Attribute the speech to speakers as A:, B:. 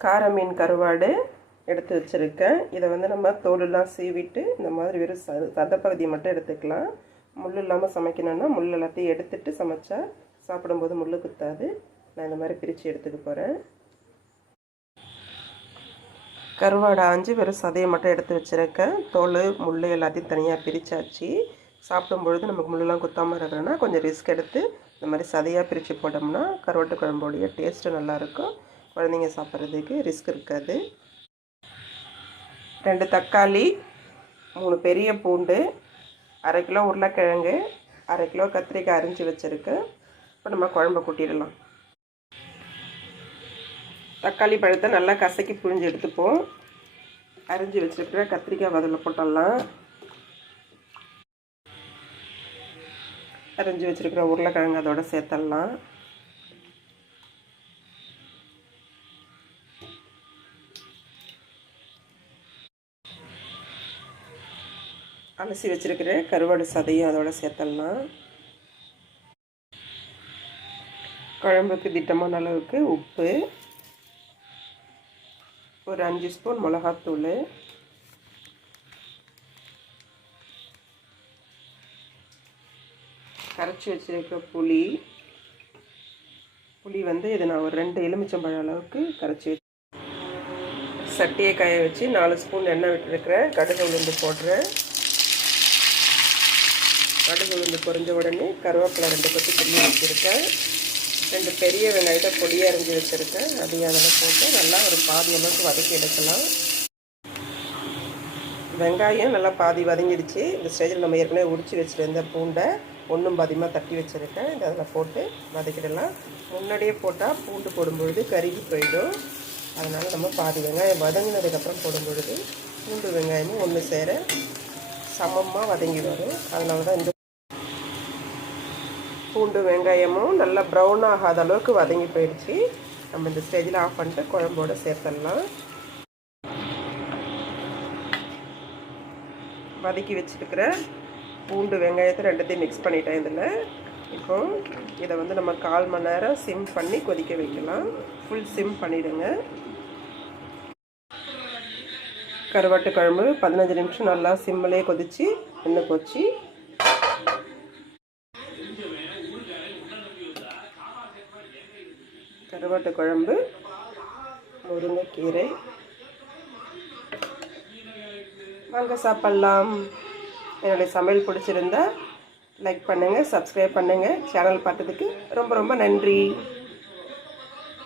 A: கார மீன் கருவாடு எடுத்து வச்சுருக்கேன். இதை வந்து நம்ம தோலெல்லாம் சீவிட்டு இந்த மாதிரி வெறும் ச சதப்பகுதியை மட்டும் எடுத்துக்கலாம். முள் இல்லாமல் சமைக்கணுன்னா முள் எல்லாத்தையும் எடுத்துட்டு சமைச்சா சாப்பிடும்போது முள் குத்தாது. நான் இந்த மாதிரி பிரித்து எடுத்துக்க போகிறேன் கருவாடை ஆஞ்சு வெறும் சதையை மட்டும் எடுத்து வச்சுருக்கேன். தோல் முள் எல்லாத்தையும் தனியாக பிரித்தாச்சு சாப்பிடும்பொழுது நமக்கு முள்ளெல்லாம் குத்தாமல் இருக்கணும்னா கொஞ்சம் ரிஸ்க் எடுத்து இந்த மாதிரி சதையாக பிரித்து போட்டோம்னா கருவாட்டு குழம்போடைய டேஸ்ட்டு நல்லாயிருக்கும் குழந்தைங்க சாப்பிட்றதுக்கு ரிஸ்க் இருக்காது. ரெண்டு தக்காளி மூணு பெரிய பூண்டு அரை கிலோ உருளைக்கிழங்கு அரை கிலோ கத்திரிக்காய் அரிஞ்சு வச்சுருக்கேன் இப்போ நம்ம குழம்பு கூட்டிடலாம். தக்காளி பழத்தை நல்லா கசக்கி புழிஞ்சு எடுத்துப்போம். அரிஞ்சு வச்சுருக்கிற கத்திரிக்காய் வதலில் போட்டுடலாம். அரிஞ்சு வச்சுருக்கிற உருளைக்கிழங்கு அதோட சேர்த்துடலாம். அலசி வச்சுருக்கிற கருவாடு சதையும் அதோட சேர்த்தலாம். குழம்புக்கு திட்டமான அளவுக்கு உப்பு. ஒரு அஞ்சு ஸ்பூன் மிளகாத்தூள். கரைச்சி வச்சுருக்க புளி. புளி வந்து இதை நான் ஒரு ரெண்டு எலுமிச்சம்பழம் அளவுக்கு கரைச்சி வச்சு சட்டியை காய வச்சு நாலு ஸ்பூன் எண்ணெய் விட்டுருக்கிறேன். கடுகு உளுந்து போடுறேன். கடுகு உளுந்து பொறிஞ்ச உடனே கருவேப்பிலை ரெண்டு கொத்தி பொடி வச்சுருக்கேன். ரெண்டு பெரிய வெங்காயத்தை பொடியாக அரிஞ்சு வச்சுருக்கேன். அதையும் அதில் போட்டு நல்லா ஒரு பாதி அளவுக்கு வதக்கி எடுக்கலாம். வெங்காயம் நல்லா பாதி வதங்கிடுச்சு. இந்த ஸ்டேஜில் நம்ம ஏற்கனவே உரிச்சு வச்சுருந்த பூண்டை ஒன்றும் பாதியமாக தட்டி வச்சுருக்கேன். இதை அதில் போட்டு வதக்கிடலாம். முன்னாடியே போட்டால் பூண்டு போடும்பொழுது கருகி போயிடும். அதனால் நம்ம பாதி வெங்காயம் வதங்கினதுக்கப்புறம் போடும்பொழுது பூண்டு வெங்காயமும் ஒன்று சேர சமமாக வதங்கி வரும். அதனால தான் இந்த பூண்டு வெங்காயமும் நல்லா ப்ரௌன் ஆகாத அளவுக்கு வதங்கி போயிடுச்சு. நம்ம இந்த ஸ்டேஜில் ஆஃப் பண்ணிட்டு குழம்போடு சேர்த்துடலாம். வதக்கி வச்சுருக்கிற பூண்டு வெங்காயத்தை ரெண்டுத்தையும் மிக்ஸ் பண்ணிட்டேன் இதில். இப்போ இதை வந்து நம்ம கால் மணி நேரம் சிம் பண்ணி கொதிக்க வைக்கலாம். ஃபுல் சிம் பண்ணிவிடுங்க கருவாட்டு குழம்பு பதினஞ்சு நிமிஷம் நல்லா சிம்மிலே கொதித்து எண்ணெய் போச்சு. கருவாட்டு குழம்பு முருங்கைக்கீரை. வாங்க சாப்பிட்லாம். என்னுடைய சமையல் பிடிச்சிருந்தா லைக் பண்ணுங்கள் சப்ஸ்கிரைப் பண்ணுங்கள் சேனல் பார்த்ததுக்கு ரொம்ப ரொம்ப நன்றி.